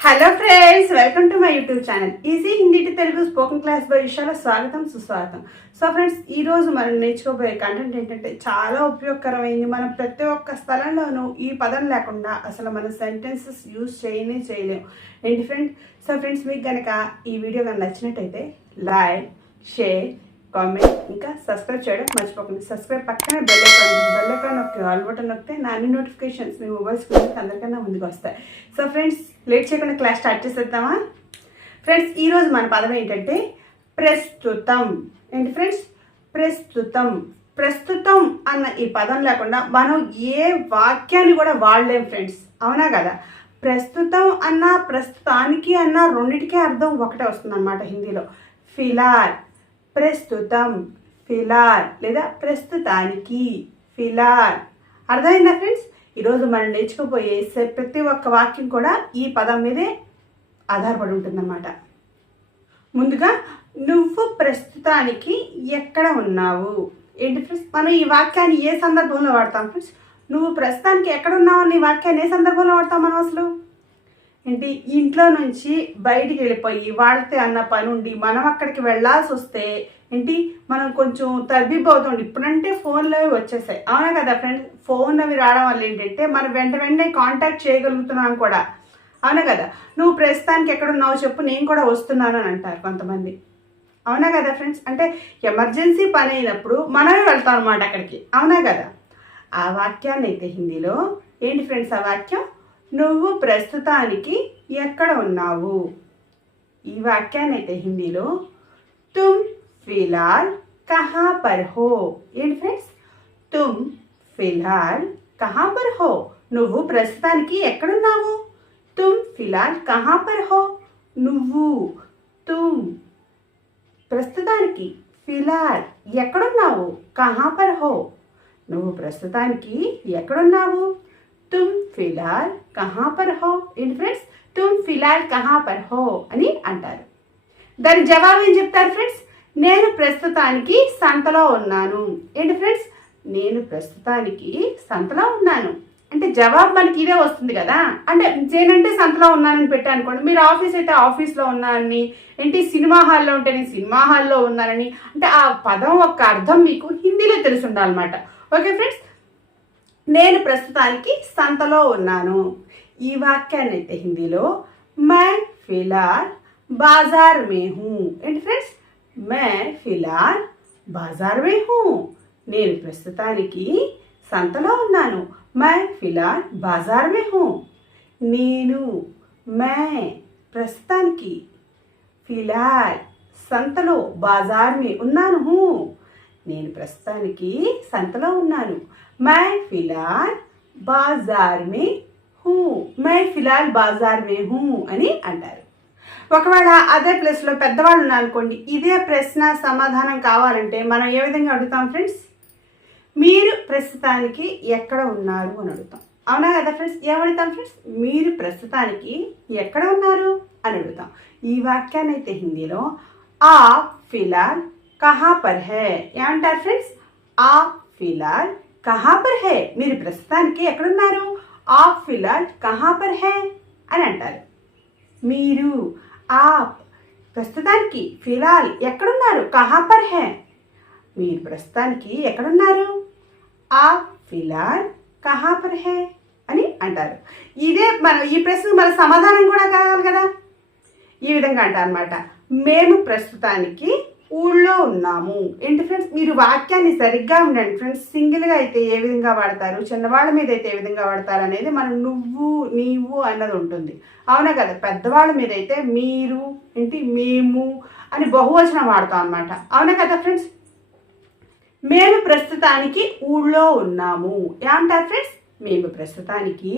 Hello friends welcome to my YouTube channel easy Hindi Telugu spoken class by విషయాల స్వాగతం సుస్వాగతం so friends ఈ రోజు మనం నేర్చుకోబోయే కంటెంట్ ఏంటంటే చాలా ఉపయోగకరమైంది. మనం ప్రతి ఒక్క స్థలంలోనూ ఈ పదం లేకుండా అసలు మన సెంటెన్సెస్ యూజ్ చేయనే చేయలేము ఏంటి ఫ్రెండ్స్ సో ఫ్రెండ్స్ మీకు కనుక ఈ వీడియో కనుక నచ్చినట్టయితే లైక్ షేర్ కామెంట్ ఇంకా సబ్స్క్రైబ్ చేయడం మర్చిపోకండి. సబ్స్క్రైబ్ పక్కనే బెల్ ఐకాన్ బెల్ ఐకాన్ నొక్కి ఆల్ బటన్ నొక్కితే నా అన్ని నోటిఫికేషన్స్ మీ మొబైల్ స్క్రీన్కి అందరికన్నా ముందుకు వస్తాయి. సో ఫ్రెండ్స్ లేట్ చేయకుండా క్లాస్ స్టార్ట్ చేసేద్దామా? ఫ్రెండ్స్ ఈరోజు మన పదం ఏంటంటే ప్రస్తుతం. ఏంటి ఫ్రెండ్స్ ప్రస్తుతం. ప్రస్తుతం అన్న ఈ పదం లేకుండా మనం ఏ వాక్యాన్ని కూడా వాడలేం ఫ్రెండ్స్ అవునా కదా? ప్రస్తుతం అన్న ప్రస్తుతానికి అన్న రెండింటికే అర్థం ఒకటే వస్తుంది అనమాట హిందీలో. ఫిలాల్ ప్రస్తుతం ఫిలార్ లేదా ప్రస్తుతానికి ఫిలార్. అర్థమైందా ఫ్రెండ్స్? ఈరోజు మనం నేర్చుకోబోయే ప్రతి ఒక్క వాక్యం కూడా ఈ పదం మీదే ఆధారపడి ఉంటుందన్నమాట. ముందుగా నువ్వు ప్రస్తుతానికి ఎక్కడ ఉన్నావు? ఏంటి ఫ్రెండ్స్? మనం ఈ వాక్యాన్ని ఏ సందర్భంలో వాడతాం ఫ్రెండ్స్? నువ్వు ప్రస్తుతానికి ఎక్కడ ఉన్నావు? అనే ఈ వాక్యాన్ని ఏ సందర్భంలో వాడతాం మనం అసలు? ఏంటి? ఇంట్లో నుంచి బయటికి వెళ్ళిపోయి వాళ్ళతో అన్న పని ఉండి మనం అక్కడికి వెళ్ళాల్సి వస్తే ఏంటి? మనం కొంచెం తగ్గిపోతుంది ఇప్పుడంటే ఫోన్లో అవి వచ్చేసాయి. అవునా కదా ఫ్రెండ్స్ ఫోన్ అవి రావడం వల్ల ఏంటంటే మనం వెంట వెంటనే కాంటాక్ట్ చేయగలుగుతున్నాం కూడా. అవునా కదా? నువ్వు ప్రస్తుతానికి ఎక్కడ ఉన్నావు చెప్పు నేను కూడా వస్తున్నాను అని అంటారు కొంతమంది. అవునా కదా ఫ్రెండ్స్ అంటే ఎమర్జెన్సీ పని అయినప్పుడు మనమే వెళ్తాం అనమాట అక్కడికి. అవునా కదా? ఆ వాక్యాన్ని అయితే హిందీలో ఏంటి ఫ్రెండ్స్ ఆ వాక్యం? నువ్వు ప్రస్తుతానికి ఎక్కడ ఉన్నావు? ఈ వాక్యాన్ని అయితే హిందీలో తుమ్ ఫిలాల్ కహా పర్ హో? ఏంటి ఫ్రెండ్స్ తుమ్ ఫిలాల్ కహా పర్ హో? నువ్వు ప్రస్తుతానికి ఎక్కడున్నావు? తుమ్ ఫిలాల్ కహా పర్ హో? నువ్వు తుమ్ ప్రస్తుతానికి ఫిలాల్ ఎక్కడున్నావు? కహా పర్ హో? నువ్వు ప్రస్తుతానికి ఎక్కడున్నావు? తుమ్ ఫిలాల్ కహా పర్ హో ఏంటి ఫ్రెండ్స్ తుమ్ ఫిలాల్ కహా పర్ హో అని అంటారు. దాని జవాబు ఏం చెప్తారు ఫ్రెండ్స్ నేను ప్రస్తుతానికి సంతలో ఉన్నాను. ఏంటి ఫ్రెండ్స్ నేను ప్రస్తుతానికి సంతలో ఉన్నాను. అంటే జవాబు మనకి ఇదే వస్తుంది కదా. అంటే నేనంటే సంతలో ఉన్నానని పెట్టానుకోండి మీరు ఆఫీస్ అయితే ఆఫీస్లో ఉన్నానని ఏంటి సినిమా హాల్లో ఉంటే నేను సినిమా హాల్లో ఉన్నానని అంటే ఆ పదం యొక్క అర్థం మీకు హిందీలో తెలిసి ఉండాలన్నమాట. ఓకే ఫ్రెండ్స్ నేను ప్రస్తుతానికి సంతలో ఉన్నాను. ఈ వాక్యాన్ని అయితే హిందీలో మై ఫిలాల్ బాజార్ మే హూ ఏంటి ఫ్రెండ్స్ మే ఫిలాల్ బాజార్ మే హూ నేను ప్రస్తుతానికి సంతలో ఉన్నాను. మై ఫిలాల్ బాజార్ మే హూ నేను మే ప్రస్తుతానికి ఫిలాల్ సంతలో బాజార్ మే ఉన్నాను. నేను ప్రస్తుతానికి సంతలో ఉన్నాను. మై ఫిలాల్ బాజార్ మే హూ. మై ఫిలాల్ బాజార్ మే హూ అని అంటారు. ఒకవేళ అదే ప్లేస్లో పెద్దవాళ్ళు ఉన్నారనుకోండి ఇదే ప్రశ్న సమాధానం కావాలంటే మనం ఏ విధంగా అడుగుతాం ఫ్రెండ్స్ మీరు ప్రస్తుతానికి ఎక్కడ ఉన్నారు అని అడుగుతాం. అవునా కదా ఫ్రెండ్స్ ఏమడుగుతాం ఫ్రెండ్స్ మీరు ప్రస్తుతానికి ఎక్కడ ఉన్నారు అని అడుగుతాం. ఈ వాక్యాన్ని అయితే హిందీలో ఆ ఫిలాల్ కహా పర్ హే. ఏమంటారు ఫ్రెండ్స్ ఆ ఫిలాల్ కహా పర్ హే? మీరు ప్రస్తుతానికి ఎక్కడున్నారు? ఆప్ ఫిలాల్ కహా పర్ హే? అని అంటారు. మీరు ఆప్ ప్రస్తుతానికి ఫిలాల్ ఎక్కడున్నారు? కహా పర్ హే? మీరు ప్రస్తుతానికి ఎక్కడున్నారు? ఆ ఫిలాల్ కహా పర్ హే? అని అంటారు. ఇదే మన ఈ ప్రశ్నకు మన సమాధానం కూడా కావాలి కదా? ఈ విధంగా అంటారు అనమాట మేము ప్రస్తుతానికి ఊళ్ళో ఉన్నాము. ఏంటి ఫ్రెండ్స్ మీరు వాక్యాన్ని సరిగ్గా ఉండండి ఫ్రెండ్స్ సింగిల్గా అయితే ఏ విధంగా వాడతారు? చిన్నవాళ్ళ మీద అయితే ఏ విధంగా వాడతారు అనేది మనం నువ్వు నీవు అన్నది ఉంటుంది. అవునా కదా? పెద్దవాళ్ళ మీద అయితే మీరు ఏంటి మేము అని బహువచనం వాడతాం అనమాట అవునా కదా ఫ్రెండ్స్ మేము ప్రస్తుతానికి ఊళ్ళో ఉన్నాము. ఏమంటారు ఫ్రెండ్స్ మేము ప్రస్తుతానికి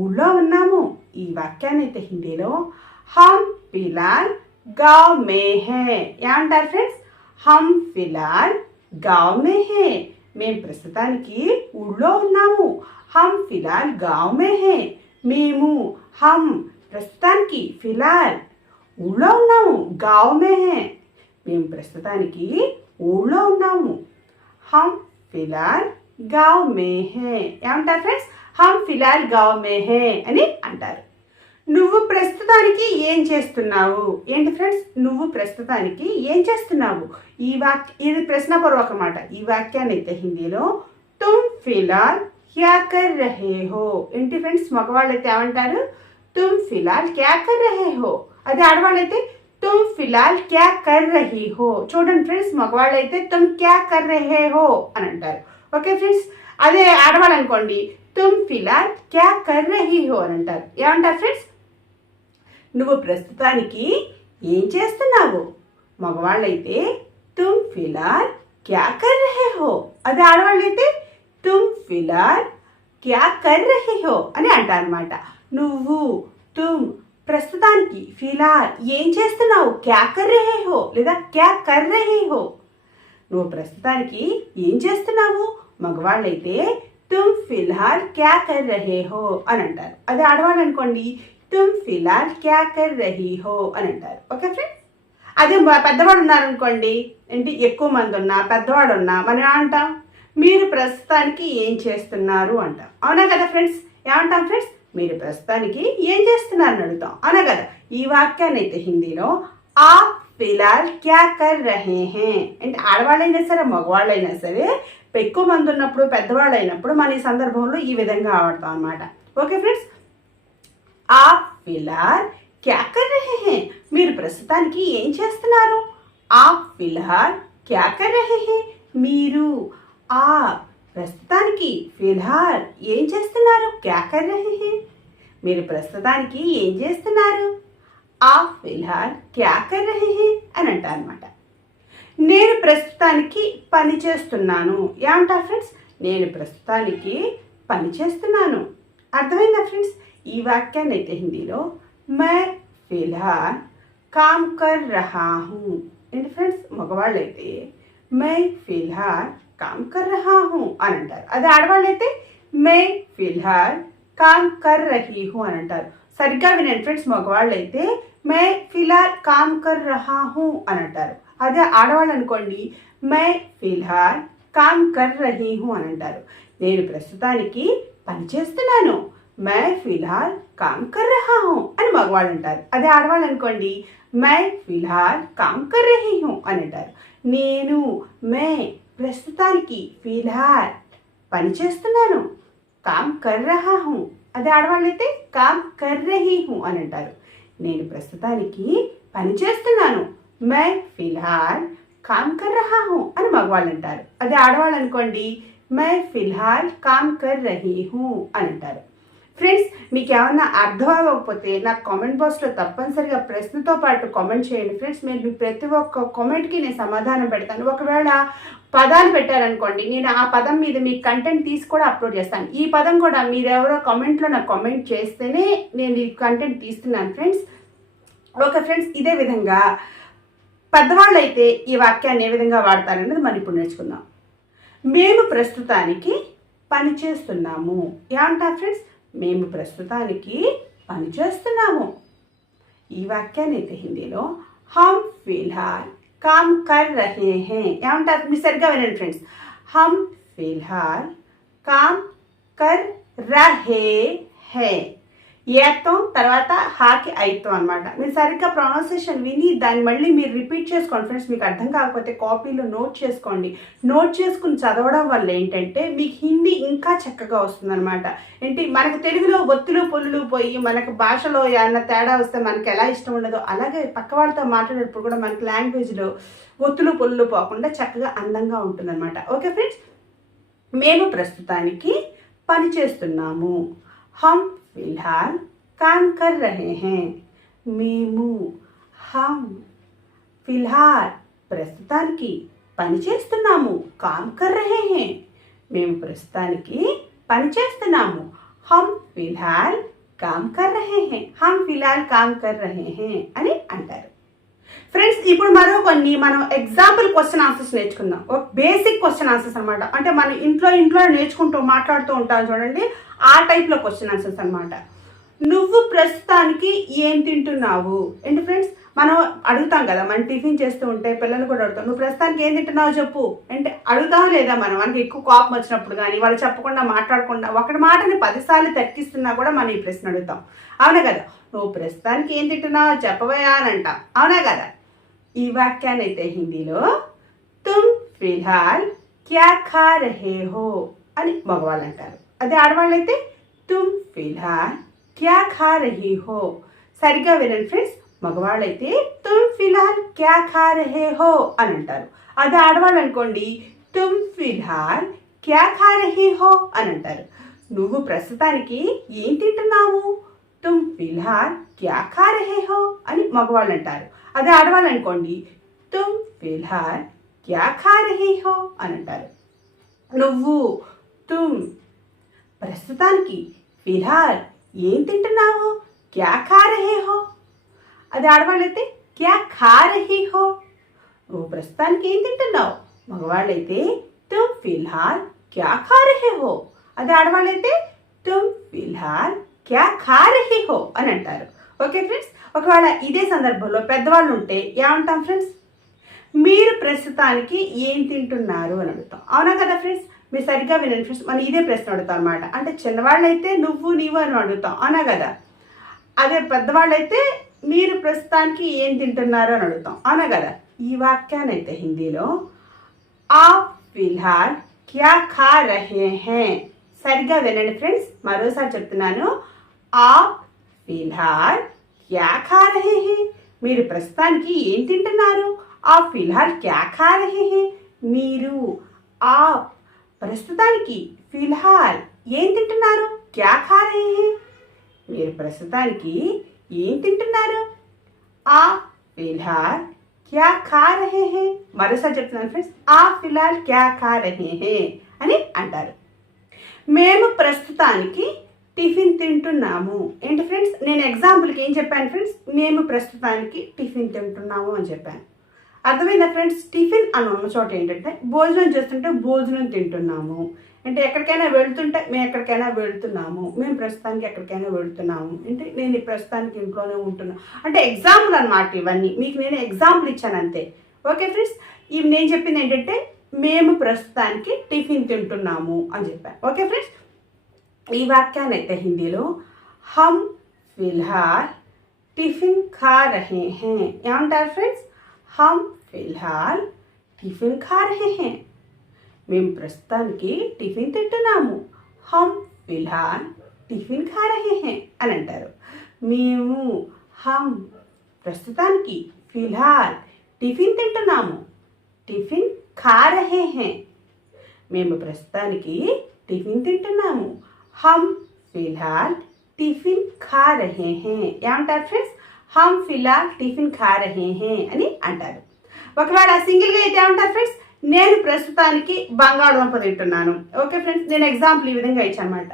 ఊళ్ళో ఉన్నాము. ఈ వాక్యాన్ని అయితే హిందీలో హమ్ పిలాల్ గావ్ మే హే ఏమంటారు ఫ్రెండ్స్ హమ్ ఫిలాల్ గావ్ మే హే. మేము ప్రస్తుతానికి ఊళ్ళో ఉన్నాము. హమ్ ఫిలాల్ గావ్ మే హే. మేము హమ్ ప్రస్తుతానికి ఫిలాల్ ఊళ్ళో ఉన్నాము. గావ్ మే హే. మేము ప్రస్తుతానికి ఊళ్ళో ఉన్నాము. హమ్ ఫిలాల్ గావ్ మే హే. ఏమంటారు ఫ్రెండ్స్ హమ్ ఫిలాల్ గావ్ మే హే అని అంటారు. నువ్వు ప్రస్తుతానికి ఏం చేస్తున్నావు? ఏంటి ఫ్రెండ్స్ నువ్వు ప్రస్తుతానికి ఏం చేస్తున్నావు? ఈ వాక్య ఇది ప్రశ్నపూర్వక మాట. ఈ వాక్యాన్ని అయితే హిందీలో తుమ్ ఫిలాల్ క్యా కర్ రహే హో. ఏంటి ఫ్రెండ్స్ మగవాళ్ళు అయితే ఏమంటారు? తుమ్ ఫిలాల్ క్యా కర్ రహే హో. అదే ఆడవాళ్ళైతే తుమ్ ఫిలాల్ క్యా కర్ రహీ హో. చూడండి ఫ్రెండ్స్ మగవాళ్ళు అయితే తుమ్ క్యా కర్ రహే హో అని అంటారు. ఓకే ఫ్రెండ్స్ అదే ఆడవాళ్ళు అనుకోండి తుమ్ ఫిలాల్ క్యా కర్ రహీ హో అని అంటారు. ఏమంటారు ఫ్రెండ్స్ నువ్వు ప్రస్తుతానికి ఏం చేస్తున్నావు? మగవాళ్ళైతే తుమ్ ఫిలార్ క్యా కర్ రహే హో? అదే ఆడవాళ్ళైతే తుమ్ ఫిలార్ క్యా కర్ రహే హో? అని అంటారనమాట నువ్వు తుమ్ ప్రస్తుతానికి ఫిలార్ ఏం చేస్తున్నావు? క్యా కర్ రహే హో? లేదా క్యా కర్ రహే హో? నువ్వు ప్రస్తుతానికి ఏం చేస్తున్నావు? మగవాళ్ళైతే తుమ్ ఫిల్హాల్ క్యా కర్ రహే హో? అని అంటారు. అదే ఆడవాళ్ళు అనుకోండి తుమ్ ఫిల్హాల్ క్యా కర్ రహీ హో అని అంటారు. ఓకే ఫ్రెండ్స్ అదే పెద్దవాడు ఉన్నారనుకోండి ఏంటి ఎక్కువ మంది ఉన్నా పెద్దవాడు ఉన్నా మనం అంటాం మీరు ప్రస్తుతానికి ఏం చేస్తున్నారు అంటాం. అవునా కదా ఫ్రెండ్స్ ఏమంటాం ఫ్రెండ్స్ మీరు ప్రస్తుతానికి ఏం చేస్తున్నారు అని అడుగుతాం. అవునా కదా? ఈ వాక్యాన్ని అయితే హిందీలో ఆ ఫిలాల్ క్యా కర్ రహే హే. అంటే ఆడవాళ్ళైనా సరే మగవాళ్ళైనా సరే ఎక్కువ మంది ఉన్నప్పుడు పెద్దవాళ్ళు అయినప్పుడు మన ఈ సందర్భంలో ఈ విధంగా ఆడతాం అనమాట ఓకే ఫ్రెండ్స్ ఆ ఫిలాల్ క్యా కర్ రహే హే మీరు ప్రస్తుతానికి ఏం చేస్తున్నారు? ఆ ఫిల్హాల్ క్యా కర్ రహే హే మీరు ఆ ప్రస్తుతానికి ఫిల్హాల్ ఏం చేస్తున్నారు? క్యా కర్ రహే హే మీరు ప్రస్తుతానికి ఏం చేస్తున్నారు? ఆ ఫిల్హాల్ క్యా కర్ రహే హే అని అంటారనమాట నేను ప్రస్తుతానికి పని చేస్తున్నాను. ఏమంటారు ఫ్రెండ్స్? నేను ప్రస్తుతానికి పని చేస్తున్నాను. అర్థమైందా ఫ్రెండ్స్? ఈ వాక్యాన్ని అయితే హిందీలో మే ఫిల్హాల్ కామ్ కర్ రహా హూ ఏంటి ఫ్రెండ్స్ మగవాళ్ళు అయితే మే ఫిల్హాల్ కామ్ కర్ రహా హూ అని అంటారు. అదే ఆడవాళ్ళు అయితే మే ఫిల్హాల్ కామ్ కర్ రహీ హూ అని అంటారు. సరిగ్గా వినండి ఫ్రెండ్స్ మగవాళ్ళు అయితే మే ఫిల్హాల్ కామ్ కర్ రహా హూ అని అంటారు. అదే ఆడవాళ్ళు అనుకోండి మే ఫిల్హాల్ కామ్ కర్ రహీ హూ అని అంటారు. నేను ప్రస్తుతానికి పని చేస్తున్నాను. మై ఫిల్హాల్ కామ్ కర్ రహా హూ అని మగవాళ్ళు అంటారు. అదే ఆడవాళ్ళు అనుకోండి. మే ఫిల్హాల్ కామ్ కర్ రహీ హూ అని అంటారు. నేను మే ప్రస్తుతానికి ఫిల్హాల్ పని చేస్తున్నాను. కామ్ కర్ రహా హూ అదే ఆడవాళ్ళైతే కామ్ కర్ రహీ హూ అని అంటారు. నేను ప్రస్తుతానికి పని చేస్తున్నాను. మే ఫిల్హాల్ కామ్ కర్ రహా హూ అని మగవాళ్ళు అంటారు. అదే ఆడవాళ్ళు అనుకోండి. మే ఫిల్హాల్ కామ్ కర్ రహీ హూ అని అంటారు. ఫ్రెండ్స్ మీకు ఏమన్నా అర్థం అవ్వకపోతే నాకు కామెంట్ బాక్స్లో తప్పనిసరిగా ప్రశ్నతో పాటు కామెంట్ చేయండి. ఫ్రెండ్స్ మీరు మీ ప్రతి ఒక్క కామెంట్కి నేను సమాధానం పెడతాను. ఒకవేళ పదాలు పెట్టారనుకోండి నేను ఆ పదం మీద మీ కంటెంట్ తీసి కూడా అప్లోడ్ చేస్తాను. ఈ పదం కూడా మీరెవరో కామెంట్లో నాకు కామెంట్ చేస్తేనే నేను ఈ కంటెంట్ తీస్తున్నాను. ఫ్రెండ్స్ ఓకే ఫ్రెండ్స్ ఇదే విధంగా పెద్దవాళ్ళు అయితే ఈ వాక్యాన్ని ఏ విధంగా వాడతారనేది మనం ఇప్పుడు నేర్చుకుందాం. మేము ప్రస్తుతానికి పని చేస్తున్నాము ఏమంటారు ఫ్రెండ్స్ మేము ప్రస్తుతానికి పనిచేస్తున్నాము ఈ వాక్యాన్ని అయితే హిందీలో హమ్ ఫిల్హాల్ కామ్ కర్ రహే హే. ఏమంటారు? మీరు సరిగ్గా వినండి ఫ్రెండ్స్. హమ్ ఫిల్హాల్ కామ్ కర్ రహే హే. ఏత్తం తర్వాత హాకి అయితం అనమాట మీరు సరిగ్గా ప్రొనౌన్సియేషన్ విని దాన్ని మళ్ళీ మీరు రిపీట్ చేసుకోండి ఫ్రెండ్స్ మీకు అర్థం కాకపోతే కాపీలో నోట్ చేసుకోండి. నోట్ చేసుకుని చదవడం వల్ల ఏంటంటే మీకు హిందీ ఇంకా చక్కగా వస్తుందన్నమాట. ఏంటి? మనకు తెలుగులో ఒత్తులు పొల్లులు పోయి మనకు భాషలో ఏమన్నా తేడా వస్తే మనకి ఎలా ఇష్టం ఉండదో అలాగే పక్క వాళ్ళతో మాట్లాడేటప్పుడు కూడా మనకి లాంగ్వేజ్లో ఒత్తులు పొల్లులు పోకుండా చక్కగా అందంగా ఉంటుందన్నమాట. ఓకే ఫ్రెండ్స్ మేము ప్రస్తుతానికి పని చేస్తున్నాము. హమ్ फिलहाल काम कर रहे हैं। మేము హమ్ ఫిల్హాల్ ప్రస్తుతానికి పనిచేస్తున్నాము కామ్ కర్ రహే హే మేము ప్రస్తుతానికి పనిచేస్తున్నాము హమ్ ఫిల్హాల్ కామ్ కర్ రహే హే. హమ్ ఫిల్హాల్ కామ్ కర్ రహే హే అని అంటారు. ఫ్రెండ్స్ ఇప్పుడు మరో కొన్ని మనం ఎగ్జాంపుల్ క్వశ్చన్ ఆన్సర్స్ నేర్చుకుందాం. ఒక బేసిక్ క్వశ్చన్ ఆన్సర్స్ అనమాట అంటే మనం ఇంట్లో ఇంట్లో నేర్చుకుంటూ మాట్లాడుతూ ఉంటాం చూడండి ఆ టైప్లో క్వశ్చన్ ఆన్సర్స్ అనమాట నువ్వు ప్రస్తుతానికి ఏం తింటున్నావు? ఏంటి ఫ్రెండ్స్ మనం అడుగుతాం కదా మనం టిఫిన్ చేస్తూ ఉంటే పిల్లలు కూడా అడుగుతాం నువ్వు ప్రస్తుతానికి ఏం తింటున్నావు చెప్పు. అంటే అడుగుతాం లేదా మనం? మనకి ఎక్కువ కోపం వచ్చినప్పుడు కానీ వాళ్ళు చెప్పకుండా మాట్లాడకుండా ఒకటి మాటని పదిసార్లు తక్కిస్తున్నా కూడా మనం ఈ ప్రశ్న అడుగుతాం. అవునా కదా? నువ్వు ప్రస్తుతానికి ఏం తింటున్నావు చెప్పవయా అని అంటాం. అవునా కదా? ఈ వాక్యానైతే హిందీలో తుమ్ ఫిల్హాల్ క్యా ఖా రహే హో అని మగవాళ్ళు అంటారు అదే ఆడవాళ్ళైతే తుమ్ ఫిల్హాల్ క్యా ఖా రహీ హో సరిగ్గా వినండి ఫ్రెండ్స్. మగవాళ్ళైతే తుమ్ ఫిల్హాల్ క్యా ఖా రహే హో అని అంటారు. అదే ఆడవాళ్ళు అనుకోండి తుమ్ ఫిల్హాల్ క్యా ఖా రహీ హో అని అంటారు. నువ్వు ప్రస్తుతానికి ఏం తింటున్నావు? తుమ్ ఫిల్హాల్ క్యా ఖా రహే హో అని మగవాళ్ళు అంటారు అదే ఆడవాళ్ళు అనుకోండి తుమ్ ఫిల్హాల్ క్యా ఖా రహీ హో అని అంటారు నువ్వు తుమ్ ప్రస్తుతానికి ఫిల్హాల్ ఏం తింటున్నావు క్యా ఖా రహే హో అది ఆడవాళ్ళైతే క్యా ఖా రహీ హో నువ్వు ప్రస్తుతానికి ఏం తింటున్నావు మగవాళ్ళైతే తుమ్ ఫిల్హాల్ క్యా ఖా రహే హో అది ఆడవాళ్ళైతే తుమ్ ఫిల్హాల్ క్యా ఖా రహీ హో అని అంటారు ఓకే ఫ్రెండ్స్ ఒకవేళ ఇదే సందర్భంలో పెద్దవాళ్ళు ఉంటే ఏమంటాం ఫ్రెండ్స్ మీరు ప్రస్తుతానికి ఏం తింటున్నారు అని అడుగుతాం. అవునా కదా ఫ్రెండ్స్ మీరు సరిగ్గా వినండి ఫ్రెండ్స్ మనం ఇదే ప్రశ్న అడుగుతాం అనమాట అంటే చిన్నవాళ్ళు అయితే నువ్వు నీవు అని అడుగుతాం. అవునా కదా? అదే పెద్దవాళ్ళు అయితే మీరు ప్రస్తుతానికి ఏం తింటున్నారు అని అడుగుతాం. అవునా కదా? ఈ వాక్యాన్ని అయితే హిందీలో ఆ ఫిల్హాల్ క్యా ఖా రహే హే? సరిగ్గా వినండి ఫ్రెండ్స్ మరోసారి చెప్తున్నాను ఆ ఫిల్హాల్ క్యా ఖా రహే హే మీరు ప్రస్తుతానికి ఏం తింటున్నారు? ఆ ఫిల్హాల్ క్యా ఖా రహే హే మీరు ఆ ప్రస్తుతానికి ఫిల్హాల్ ఏం తింటున్నారు? క్యా ఖా రహే హే మీరు ప్రస్తుతానికి ఏం తింటున్నారు? ఆ ఫిల్హాల్ క్యా ఖా రహే హే మరోసారి చెప్తున్నాను ఫ్రెండ్స్ ఆ ఫిల్హాల్ క్యా ఖా రహే హే అని అంటారు. మేము ప్రస్తుతానికి టిఫిన్ తింటున్నాము. ఏంటి ఫ్రెండ్స్? నేను ఎగ్జాంపుల్కి ఏం చెప్పాను ఫ్రెండ్స్? మేము ప్రస్తుతానికి టిఫిన్ తింటున్నాము అని చెప్పాను. అర్థమైందా ఫ్రెండ్స్? టిఫిన్ అని ఉన్న చోట ఏంటంటే భోజనం చేస్తుంటే భోజనం తింటున్నాము. అంటే ఎక్కడికైనా వెళ్తుంటే మేము ఎక్కడికైనా వెళ్తున్నాము. మేము ప్రస్తుతానికి ఎక్కడికైనా వెళ్తున్నాము. అంటే నేను ఈ ప్రస్తుతానికి ఇంట్లోనే ఉంటున్నాను అంటే ఎగ్జాంపుల్ అనమాట ఇవన్నీ. మీకు నేను ఎగ్జాంపుల్ ఇచ్చాను అంతే. Okay friends? ఇవి నేను చెప్పింది ఏంటంటే మేము ప్రస్తుతానికి టిఫిన్ తింటున్నాము అని చెప్పాను ఓకే ఫ్రెండ్స్? ఈ వాక్యాన్ని అయితే హిందీలో హమ్ ఫిల్హాల్ టిఫిన్ ఖా రహే హే. ఏమంటారు ఫ్రెండ్స్ హమ్ ఫిల్హాల్ టిఫిన్ ఖా రహే హే. మేము ప్రస్తుతానికి టిఫిన్ తింటున్నాము. హమ్ ఫిల్హాల్ టిఫిన్ ఖా రహే హే అని అంటారు. మేము హమ్ ప్రస్తుతానికి ఫిల్హాల్ టిఫిన్ తింటున్నాము. టిఫిన్ ఖా రహే హే. మేము ప్రస్తుతానికి టిఫిన్ తింటున్నాము. हम ఫిల్హాల్ టిఫిన్ ఖా రహే హే ఏమంటారు ఫ్రెండ్స్ హమ్ ఫిల్హాల్ టిఫిన్ ఖా రహే హే అని అంటారు। ఒకవేళ సింగిల్గా అయితే ఏమంటారు ఫ్రెండ్స్ నేను ప్రస్తుతానికి బంగాళదుంప తింటున్నాను. ఓకే ఫ్రెండ్స్ నేను ఎగ్జాంపుల్ ఈ విధంగా ఇచ్చాను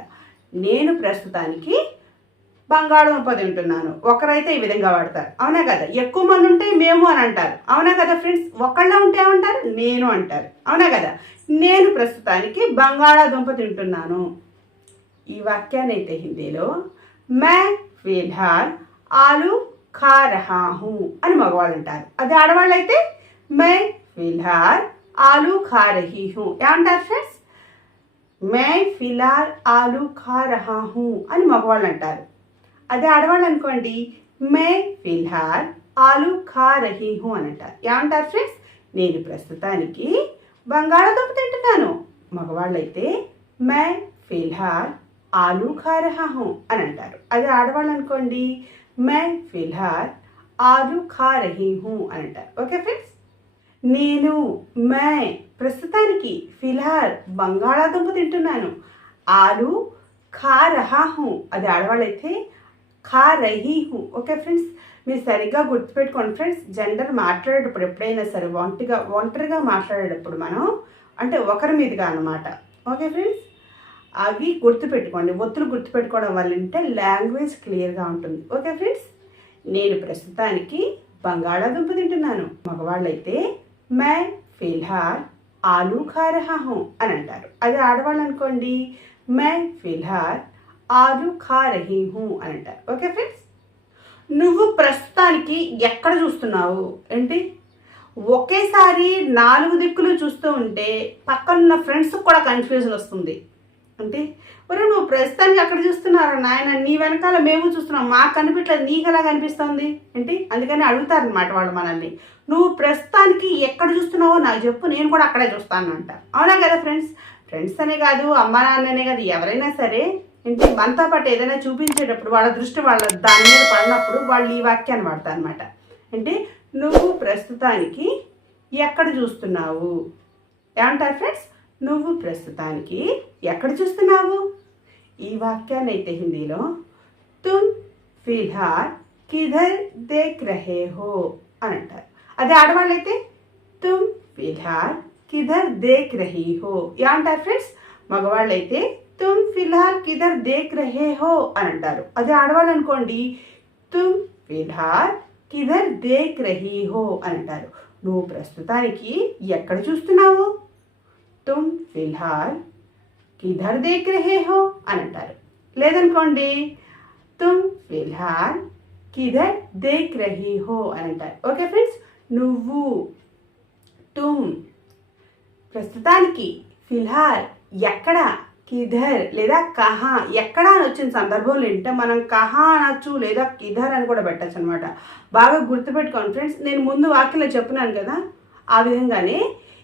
నేను ప్రస్తుతానికి బంగాళదుంప తింటున్నాను. ఒకరైతే ఈ విధంగా వాడతారు. అవునా కదా? ఎక్కువ మంది ఉంటే మేము అని అంటారు. అవునా కదా ఫ్రెండ్స్ ఒకళ్ళ ఉంటే ఏమంటారు? నేను అంటారు. అవునా కదా? నేను ప్రస్తుతానికి బంగాళాదుంప తింటున్నాను. ఈ వాక్యాన్ని అయితే హిందీలో మే ఫిల్హాల్ ఆలు ఖా రహా హూ అని మగవాళ్ళు అంటారు అదే ఆడవాళ్ళు అయితే మే ఫిల్హాల్ ఆలు ఖా రహీ హూ ఏమంటారు ఫ్రెండ్స్? మే ఫిల్హాల్ ఆలు ఖా రహా హూ అని మగవాళ్ళు అంటారు అదే ఆడవాళ్ళు అనుకోండి మే ఫిల్హాల్ ఆలు ఖా రహీ హూ అని అంటారు. ఏమంటారు ఫ్రెండ్స్? నేను ప్రస్తుతానికి బంగాళాదుంప తింటున్నాను. మగవాళ్ళైతే మే ఫిల్హాల్ ఆలు ఖా రహా హూ అని అంటారు. అదే ఆడవాళ్ళు అనుకోండి మే ఫిల్హాల్ ఆలు ఖా రహీ హూ అని అంటారు. Okay friends? నేను మై ప్రస్తుతానికి ఫిల్హాల్ బంగాళాదుంప తింటున్నాను. ఆలు ఖా రహా హూ అది ఆడవాళ్ళైతే ఖా రహీ హూ ఓకే ఫ్రెండ్స్? మీరు సరిగ్గా గుర్తుపెట్టుకోండి ఫ్రెండ్స్ జెండర్ మాట్లాడేటప్పుడు ఎప్పుడైనా సరే ఒంటిగా ఒంటరిగా మాట్లాడేటప్పుడు మనం అంటే ఒకరి మీదుగా అనమాట ఓకే ఫ్రెండ్స్? అవి గుర్తుపెట్టుకోండి. ఒత్తులు గుర్తుపెట్టుకోవడం వల్ల అంటే లాంగ్వేజ్ క్లియర్గా ఉంటుంది. Okay friends? నేను ప్రస్తుతానికి బంగాళాదుంప తింటున్నాను. మగవాళ్ళైతే మై ఫిల్హార్ ఆలు ఖా అని అంటారు. అదే ఆడవాళ్ళు అనుకోండి మై ఫిల్హార్ ఆలు ఖా రహీ అని అంటారు. Okay friends? నువ్వు ప్రస్తుతానికి ప్రస్తుతానికి ఎక్కడ చూస్తున్నావు? ఏంటి? ఒకేసారి నాలుగు దిక్కులు చూస్తూ ఉంటే పక్కనున్న ఫ్రెండ్స్కి కూడా కన్ఫ్యూజన్ వస్తుంది. అంటే ఒరే నువ్వు ప్రస్తుతానికి అక్కడ చూస్తున్నారు నాయన? నీ వెనకాల మేము చూస్తున్నాం. మాకు కనిపించలేదు నీకు ఎలా కనిపిస్తుంది? ఏంటి అందుకని అడుగుతారనమాట వాళ్ళు మనల్ని. నువ్వు ప్రస్తుతానికి ఎక్కడ చూస్తున్నావో నాకు చెప్పు. నేను కూడా అక్కడే చూస్తాను అంట అవునా కదా ఫ్రెండ్స్? ఫ్రెండ్స్ అనే కాదు అమ్మ నాన్ననే కాదు ఎవరైనా సరే ఏంటి మనతో పాటు ఏదైనా చూపించేటప్పుడు వాళ్ళ దృష్టి వాళ్ళ దాని మీద పడినప్పుడు వాళ్ళు ఈ వాక్యాన్ని వాడతారు అనమాట అంటే నువ్వు ప్రస్తుతానికి ఎక్కడ చూస్తున్నావు? ఏమంటారు ఫ్రెండ్స్? నువ్వు ప్రస్తుతానికి ఎక్కడ చూస్తున్నావు? ఈ వాక్యాన్ని అయితే హిందీలో తుమ్ ఫిల్హాల్ కిధర్ దేక్ రహే హో అని అంటారు. అదే ఆడవాళ్ళైతే తుమ్ ఫిల్హాల్ కిధర్ దేక్ రహీ హో ఏమంటారు ఫ్రెండ్స్? మగవాళ్ళైతే తుమ్ ఫిల్హాల్ కిధర్ దేక్ రహే హో అని అంటారు. అదే ఆడవాళ్ళు అనుకోండి తుమ్ ఫిల్హాల్ కిధర్ దేక్ రహీ హో అని అంటారు. నువ్వు ప్రస్తుతానికి ఎక్కడ చూస్తున్నావు? తుమ్ ఫిల్హాల్ కిధర్ దేఖ్ రహే హో అని అంటారు లేదనుకోండి తుమ్ ఫిల్హాల్ కిధర్ దేఖ్ రహీ హో అని అంటారు ఓకే ఫ్రెండ్స్ నువ్వు తుమ్ ప్రస్తుతానికి ఫిల్హాల్ ఎక్కడ కిధర్ లేదా కహా ఎక్కడ అని వచ్చిన సందర్భంలో ఏంటంటే మనం కహా అనొచ్చు లేదా కిధర్ అని కూడా పెట్టచ్చు అనమాట బాగా గుర్తుపెట్టుకోండి ఫ్రెండ్స్ నేను ముందు వాక్యంలో చెప్పినాను కదా ఆ విధంగానే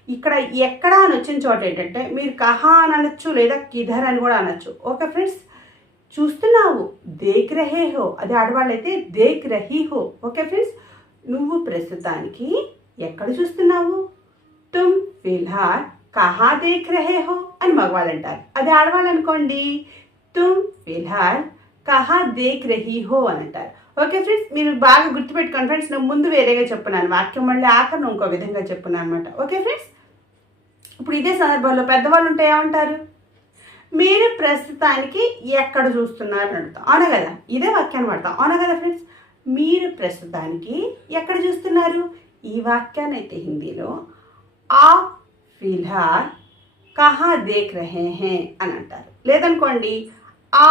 ఇక్కడ ఎక్కడ అని వచ్చిన చోట ఏంటంటే మీరు కహా అని అనొచ్చు లేదా కిధర్ అని కూడా అనొచ్చు. ఓకే ఫ్రెండ్స్ చూస్తున్నావు దేక్ రహే హో అది ఆడవాళ్ళైతే దేక్ రహీ హో ఓకే ఫ్రెండ్స్ నువ్వు ప్రస్తుతానికి ఎక్కడ చూస్తున్నావు? తుమ్ ఫిల్హాల్ కహా దేఖ్ రహే హో అని మగవాళ్ళు అంటారు అది ఆడవాళ్ళు అనుకోండి తుమ్ ఫిల్హాల్ కహా దేక్ రహీ హో అని అంటారు. ఓకే ఫ్రెండ్స్ మీరు బాగా గుర్తుపెట్టుకోండి. ఫ్రెండ్స్ నేను ముందు వేరేగా చెప్పున్నాను. వాక్యం మళ్ళీ ఆఖరణ ఇంకో విధంగా చెప్పున్నాను అనమాట ఓకే ఫ్రెండ్స్ ఇప్పుడు ఇదే సందర్భంలో పెద్దవాళ్ళు ఉంటే ఏమంటారు? మీరు ప్రస్తుతానికి ఎక్కడ చూస్తున్నారు అని అడుగుతాం. అవునా కదా? ఇదే వాక్యాన్ని వాడతాం. అవునా కదా ఫ్రెండ్స్ మీరు ప్రస్తుతానికి ఎక్కడ చూస్తున్నారు? ఈ వాక్యాన్ని అయితే హిందీలో ఆ ఫిల్హాల్ కహా దేఖ్ రహే హే అని అంటారు. లేదనుకోండి ఆ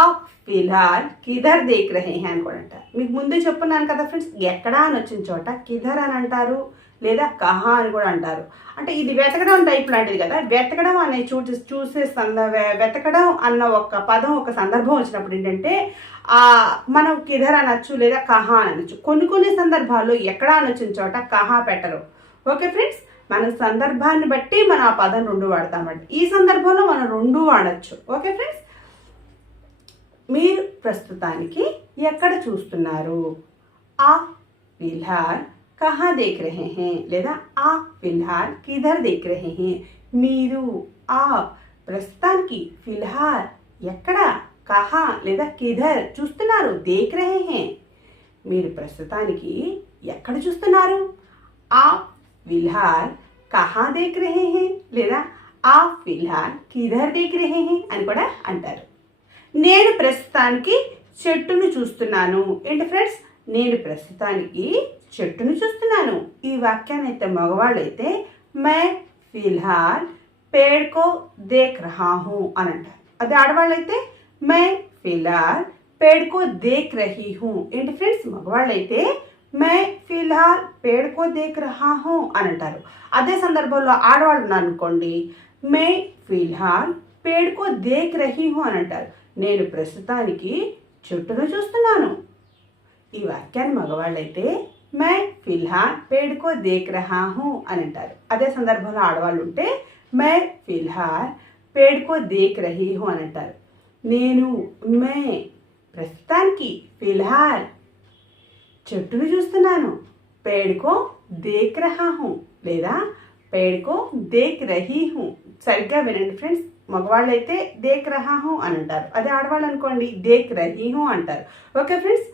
ఫిలాల్ కిధర్ దేక్ రహే హే అని కూడా అంటారు మీకు ముందే చెప్పున్నాను కదా ఫ్రెండ్స్ ఎక్కడా అని వచ్చిన చోట కిధర్ అని అంటారు లేదా కహా అని కూడా అంటారు అంటే ఇది వెతకడం టైప్ లాంటిది కదా వెతకడం అనే చూసి చూసే సంద వెతకడం అన్న ఒక పదం ఒక సందర్భం వచ్చినప్పుడు ఏంటంటే ఆ మనం కిధర్ అనొచ్చు లేదా కహా అని అనొచ్చు కొన్ని కొన్ని సందర్భాల్లో ఎక్కడా అని వచ్చిన చోట కహా పెట్టరు ఓకే ఫ్రెండ్స్ మన సందర్భాన్ని బట్టి మనం ఆ పదం రెండు వాడతామండి ఈ సందర్భంలో మనం రెండు వాడచ్చు ఓకే ఫ్రెండ్స్ మీరు ప్రస్తుతానికి ఎక్కడ చూస్తున్నారు? ఆ ఫిల్హాల్ కహా దేఖ్ రహే హే లేదా ఆ ఫిల్హాల్ కిధర్ దేఖ్ రహే హే? మీరు ఆ ప్రస్తుతానికి ఫిల్హాల్ ఎక్కడ కహా లేదా కిధర్ చూస్తున్నారు దేఖ్ రహే హే? మీరు ప్రస్తుతానికి ఎక్కడ చూస్తున్నారు? ఆ ఫిల్హాల్ కహా దేఖ్ రహే హే లేదా ఆ ఫిల్హాల్ కిధర్ దేఖ్ రహే హే అని కూడా అంటారు. నేను ప్రస్తుతానికి చెట్టును చూస్తున్నాను. ఏంటి ఫ్రెండ్స్? నేను ప్రస్తుతానికి చెట్టును చూస్తున్నాను. ఈ వాక్యాన్ని అయితే మగవాళ్ళు అయితే మే ఫిల్హాల్ పేడ్కో దేఖ్ రహా హూ అని అంటారు. అదే ఆడవాళ్ళు అయితే మే ఫిల్హాల్ పేడ్కో దేఖ్ రహీ హూ ఏంటి ఫ్రెండ్స్? మగవాళ్ళు అయితే మే ఫిల్హాల్ పేడ్కో దేఖ్ రహా హూ అని అంటారు. అదే సందర్భంలో ఆడవాళ్ళు ఉన్నారనుకోండి మే ఫిల్హాల్ పేడ్కో దేఖ్ రహీ హూ అని అంటారు. నేను ప్రస్తుతానికి చుట్టూను చూస్తున్నాను. ఈ వాక్యాన్ని మగవాళ్ళైతే మే ఫిల్హాల్ పేడుకో దేఖ్ రహా హూ అని అంటారు. అదే సందర్భంలో ఆడవాళ్ళు ఉంటే మే ఫిల్హాల్ పేడుకో దేక్ రహీ హూ అని అంటారు. నేను మే ప్రస్తుతానికి ఫిల్హాల్ చెట్టును చూస్తున్నాను. పేడుకో దేక్ రహా హూ లేదా పేడుకో దేక్ రహీ హూ సరిగ్గా వినండి ఫ్రెండ్స్. మగవాళ్ళు అయితే దేఖ్ అని అంటారు. అదే ఆడవాళ్ళు అనుకోండి దేక్ రహీహు అంటారు. ఓకే ఫ్రెండ్స్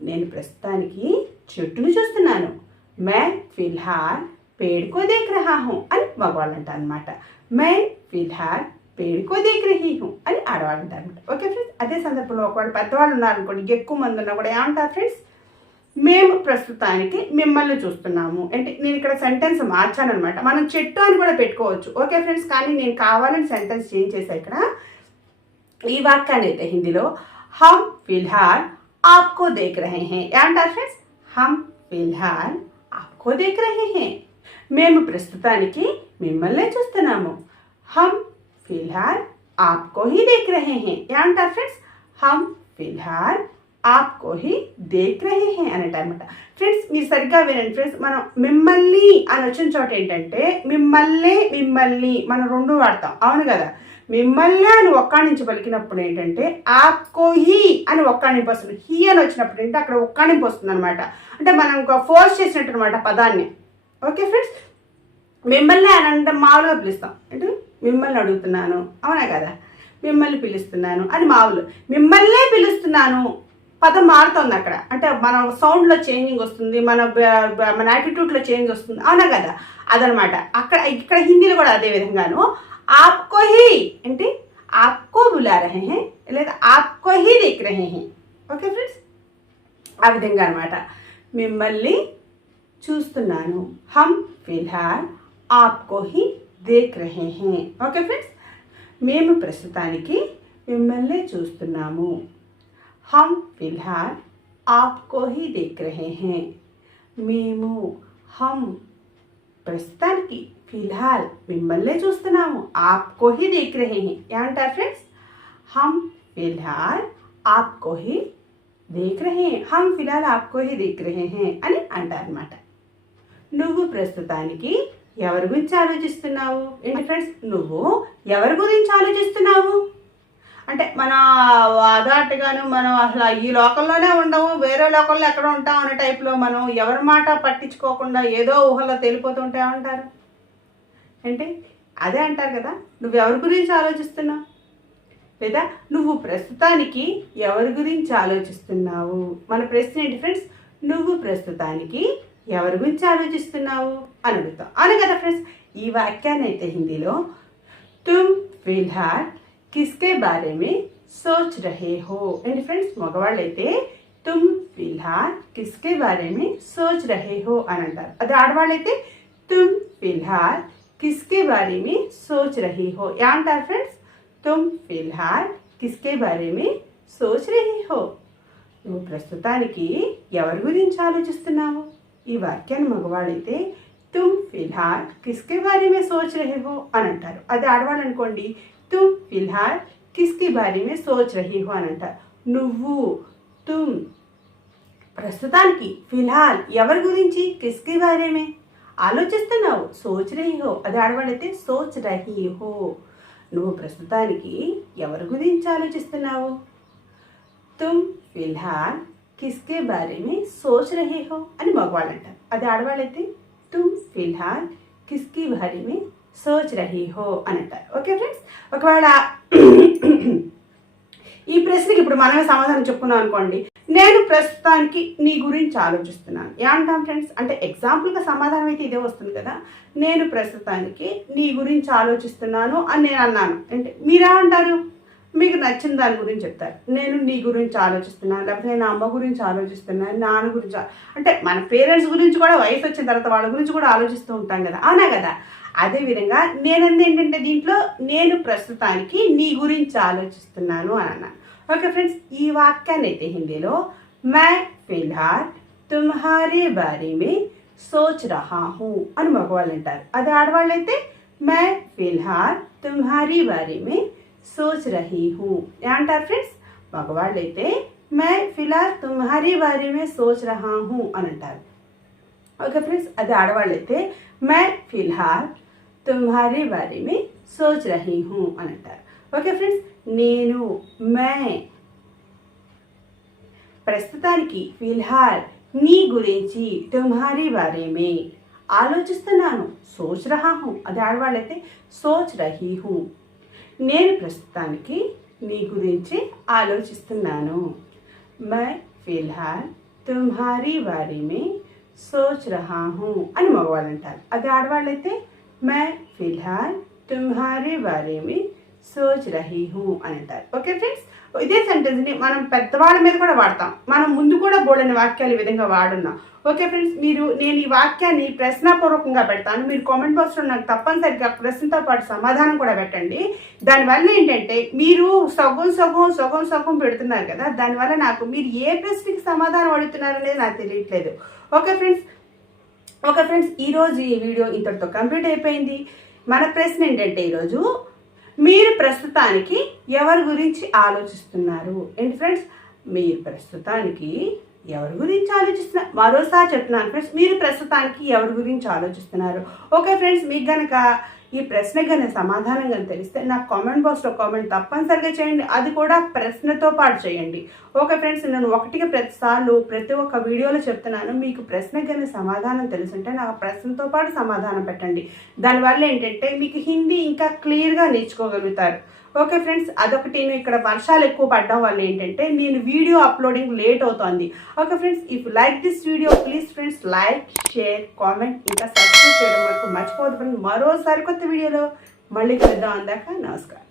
నేను ప్రస్తుతానికి చెట్టును చూస్తున్నాను. మే ఫిల్హాల్ పేడ్కో దేక్ రహాహు అని మగవాళ్ళు అంటారు అనమాట మే ఫిల్హాల్ పేడుకో దేక్ రహీహు అని ఆడవాళ్ళు అంటారు అనమాట ఓకే ఫ్రెండ్స్ అదే సందర్భంలో ఒకవేళ పెద్దవాళ్ళు ఉన్నారనుకోండి ఎక్కువ మంది ఉన్నా కూడా ఏమంటారు ఫ్రెండ్స్ మేము ప్రస్తుతానికి మిమ్మల్ని చూస్తున్నాము. అంటే నేను ఇక్కడ సెంటెన్స్ మార్చాను అనమాట మనం చెట్టు అని కూడా పెట్టుకోవచ్చు. ఓకే ఫ్రెండ్స్ కానీ నేను కావాలని సెంటెన్స్ చేంజ్ చేశాను ఇక్కడ. ఈ వాక్యాన్ని అయితే హిందీలో హమ్ ఫిల్హాల్ ఆప్కో దేక్ రహే హే. ఏమంటారు ఫ్రెండ్స్ హమ్ ఫిల్హాల్ ఆప్కో దేక్ రహే హే. మేము ప్రస్తుతానికి మిమ్మల్ని చూస్తున్నాము. హమ్ ఫిల్హాల్ ఆప్కో హీ దేక్ రహే హే. ఏమంటారు ఫ్రెండ్స్ హమ్ ఫిల్హాల్ ఆప్కో హీ దేఖ్ రహే హే అనమాట ఫ్రెండ్స్ మీరు సరిగ్గా వినండి. ఫ్రెండ్స్ మనం మిమ్మల్ని అని వచ్చిన చోట ఏంటంటే మిమ్మల్నే మిమ్మల్ని మనం రెండు వాడతాం. అవును కదా? మిమ్మల్ని అని ఒక్కాణించి పలికినప్పుడు ఏంటంటే ఆప్కో హీ అని ఒక్కాణింపు వస్తుంది. హీ అని వచ్చినప్పుడు ఏంటంటే అక్కడ ఒక్కాణింపు వస్తుంది అనమాట అంటే మనం ఒక ఫోర్స్ చేసినట్టు అనమాట పదాన్ని. ఓకే ఫ్రెండ్స్ మిమ్మల్ని అని అంటే మామూలుగా పిలుస్తాం. అంటే మిమ్మల్ని అడుగుతున్నాను. అవునా కదా? మిమ్మల్ని పిలుస్తున్నాను. అని మామూలు. మిమ్మల్నే పిలుస్తున్నాను. పదం మారుతుంది అక్కడ. అంటే మన సౌండ్లో చేంజింగ్ వస్తుంది మన బ- మన యాటిట్యూడ్లో చేంజ్ వస్తుంది. అవునా కదా? అదనమాట. అక్కడ ఇక్కడ హిందీలో కూడా అదే విధంగాను. ఆప్కో హీ! అంటే ఆప్కో బులా రహే హే లేదా ఆప్కో హీ దేక్ రహే హే. Okay friends? ఆ విధంగా అనమాట మిమ్మల్ని చూస్తున్నాను. హమ్ ఫిల్హాల్ ఆప్కో హీ దేక్ రహే హే. Okay friends? మేము ప్రస్తుతానికి మిమ్మల్ని చూస్తున్నాము. హమ్ ఫిల్హాల్ ఆప్కో హీ దేక్ రహే హే మేము హమ్ ప్రస్తుతానికి ఫిల్హాల్ మిమ్మల్నే చూస్తున్నాము ఆప్కో హీ దేక్ రహే హే ఏమంటారు ఫ్రెండ్స్ హమ్ ఫిల్హాల్ ఆప్కో హీ దేక్ రహే హే. హమ్ ఫిల్హాల్ ఆప్కో హీ దేక్ రహే హే అని అంటారనమాట నువ్వు ప్రస్తుతానికి ఎవరి గురించి ఆలోచిస్తున్నావు? ఏంటి ఫ్రెండ్స్ నువ్వు ఎవరి గురించి ఆలోచిస్తున్నావు? అంటే మన అదాటుగాను మనం అసలు ఈ లోకంలోనే ఉండము వేరే లోకంలో ఎక్కడ ఉంటాం అనే టైప్లో మనం ఎవరి మాట పట్టించుకోకుండా ఏదో ఊహలో తేలిపోతుంటే ఉంటారు అంటే అదే అంటారు కదా నువ్వు ఎవరి గురించి ఆలోచిస్తున్నావు? లేదా నువ్వు ప్రస్తుతానికి ఎవరి గురించి ఆలోచిస్తున్నావు? మన ప్రశ్న ఏంటి ఫ్రెండ్స్ నువ్వు ప్రస్తుతానికి ఎవరి గురించి ఆలోచిస్తున్నావు? అని అడుగుతాం. అవును కదా ఫ్రెండ్స్ ఈ వాక్యాన్ని అయితే హిందీలో తుమ్ ఫిల్హాల్ కిస్కే బారే మే సోచ్ రహే హో. ఏంటి ఫ్రెండ్స్ మగవాళ్ళైతే తుమ్ ఫిల్హాల్ కిస్కే బారే మే సోచ్ రహే హో అని అంటారు. అదే ఆడవాళ్ళైతే తుమ్ ఫిల్హాల్ కిస్కే బారే మే సోచ్ రహీ హో. అంటారు ఫ్రెండ్స్ తుమ్ ఫిల్హాల్ కిస్కే బారే మే సోచ్ రహీ హో. నువ్వు ప్రస్తుతానికి ఎవరి గురించి ఆలోచిస్తున్నావు? ఈ వాక్యాన్ని మగవాళ్ళైతే తుమ్ ఫిల్హాల్ కిస్కే బారే మే సోచ్ రహే హో అని అంటారు. అదే ఆడవాళ్ళు అనుకోండి తుమ్ ఫిల్హాల్ కిస్కి బారే మే సోచ్ రహీ హో అని అంటారు నువ్వు తుమ్ ప్రస్తుతానికి ఫిల్హాల్ ఎవరి గురించి? కిస్కి బారేమే ఆలోచిస్తున్నావు సోచ్ రహీ హో అది ఆడవాళ్ళైతే సోచ్ రహీ హో. నువ్వు ప్రస్తుతానికి ఎవరి గురించి ఆలోచిస్తున్నావు? తుమ్ ఫిల్హాల్ కిస్కే బారేమే సోచ్ రహీ హో అని మగవాళ్ళు అంటారు అది ఆడవాళ్ళైతే తుమ్ ఫిల్హాల్ కిస్కి బారేమే సోచ్ రహీ హో అని అంటారు ఓకే ఫ్రెండ్స్ ఒకవేళ ఈ ప్రశ్నకి ఇప్పుడు మనమే సమాధానం చెప్పుకున్నాం అనుకోండి నేను ప్రస్తుతానికి నీ గురించి ఆలోచిస్తున్నాను. ఏమంటాం ఫ్రెండ్స్ అంటే ఎగ్జాంపుల్గా సమాధానం అయితే ఇదే వస్తుంది కదా. నేను ప్రస్తుతానికి నీ గురించి ఆలోచిస్తున్నాను అని నేను అన్నాను. అంటే మీరేమంటారు మీకు నచ్చిన దాని గురించి చెప్తారు. నేను నీ గురించి ఆలోచిస్తున్నాను లేకపోతే నేను అమ్మ గురించి ఆలోచిస్తున్నాను నాన్న గురించి అంటే మన పేరెంట్స్ గురించి కూడా వయసు వచ్చిన తర్వాత వాళ్ళ గురించి కూడా ఆలోచిస్తూ ఉంటాం కదా. అవునా కదా? అదేవిధంగా నేనంది ఏంటంటే దీంట్లో నేను ప్రస్తుతానికి నీ గురించి ఆలోచిస్తున్నాను అని అన్నాను. ఓకే ఫ్రెండ్స్ ఈ వాక్యాన్ని అయితే హిందీలో మై ఫిల్హాల్ తుమ్హారే బారే మే సోచ్ రహా హూ అని మగవాళ్ళు అంటారు. అదే ఆడవాళ్ళు అయితే మై ఫిల్హాల్ తుమ్హారీ బారే మే సోచ్ రహీ హూ ఏమంటారు ఫ్రెండ్స్. మగవాళ్ళు అయితే మై ఫిల్హాల్ తుమ్హారీ బారే మే సోచ్ రహా హూ అని అంటారు. ఓకే ఫ్రెండ్స్ అది ఆడవాళ్ళు అయితే మై ఫిల్హాల్ తుమ్హారే బారే మే సోచ్ రహీ హూ అని అంటారు ఓకే ఫ్రెండ్స్ నేను మే ప్రస్తుతానికి ఫిల్హాల్ నీ గురించి తుమ్హారీ బారే మే ఆలోచిస్తున్నాను సోచ్ రహా హూ అది ఆడవాళ్ళైతే సోచ్ రహీ హూ నేను ప్రస్తుతానికి నీ గురించి ఆలోచిస్తున్నాను మై ఫిల్హాల్ తుమ్హారీ బారే మే సోచ్ రహా హూ అని మగవాళ్ళు అంటారు అది ఆడవాళ్ళైతే మై ఫిల్హాల్ తుమ్హారే బారే మీ సోచ్ రహీ హూ అని అంటారు ఓకే ఫ్రెండ్స్ ఇదే సెంటెన్స్ని మనం పెద్దవాళ్ళ మీద కూడా వాడతాం. మనం ముందు కూడా బోల్డని వాక్యాలు ఈ విధంగా వాడున్నాం. ఓకే ఫ్రెండ్స్ మీరు నేను ఈ వాక్యాన్ని ప్రశ్నాపూర్వకంగా పెడతాను. మీరు కామెంట్ బాక్స్లో నాకు తప్పనిసరిగా ప్రశ్నతో పాటు సమాధానం కూడా పెట్టండి. దానివల్ల ఏంటంటే మీరు సగం సగం సగం సగం పెడుతున్నారు కదా దానివల్ల నాకు మీరు ఏ ప్రశ్నకి సమాధానం అడుగుతున్నారు అనేది నాకు తెలియట్లేదు. ఓకే ఫ్రెండ్స్ ఓకే ఫ్రెండ్స్ ఈరోజు ఈ వీడియో ఇంతటితో కంప్లీట్ అయిపోయింది. మన ప్రశ్న ఏంటంటే ఈరోజు మీరు ప్రస్తుతానికి ఎవరి గురించి ఆలోచిస్తున్నారు? ఏంటి ఫ్రెండ్స్ మీరు ప్రస్తుతానికి ఎవరి గురించి ఆలోచిస్తున్నారు? మరోసారి చెప్తున్నాను ఫ్రెండ్స్ మీరు ప్రస్తుతానికి ఎవరి గురించి ఆలోచిస్తున్నారు? ఓకే ఫ్రెండ్స్ మీకు గనక ఈ ప్రశ్న కనుక సమాధానం తెలిస్తే నాకు కామెంట్ బాక్స్లో కామెంట్ తప్పనిసరిగా చేయండి. అది కూడా ప్రశ్నతో పాటు చేయండి. ఓకే ఫ్రెండ్స్ నేను ఒకటికి ప్రతిసార్లు ప్రతి ఒక్క వీడియోలో చెప్తున్నాను. మీకు ప్రశ్న కనుక సమాధానం తెలుసుంటే నాకు ప్రశ్నతో పాటు సమాధానం పెట్టండి. దానివల్ల ఏంటంటే మీకు హిందీ ఇంకా క్లియర్గా నేర్చుకోగలుగుతారు. ఓకే ఫ్రెండ్స్ అదొకటి నేను ఇక్కడ వర్షాలు ఎక్కువ పడడం వల్ల ఏంటంటే నేను వీడియో అప్లోడింగ్ లేట్ అవుతోంది. Okay friends if like this video please friends like share comment ఇంకా సబ్స్క్రైబ్ చేయడం వరకు మర్చిపోదు ఫ్రెండ్స్ మరోసారి కొత్త వీడియోలో మళ్ళీ కలుద్దాం అందాక. నమస్కారం.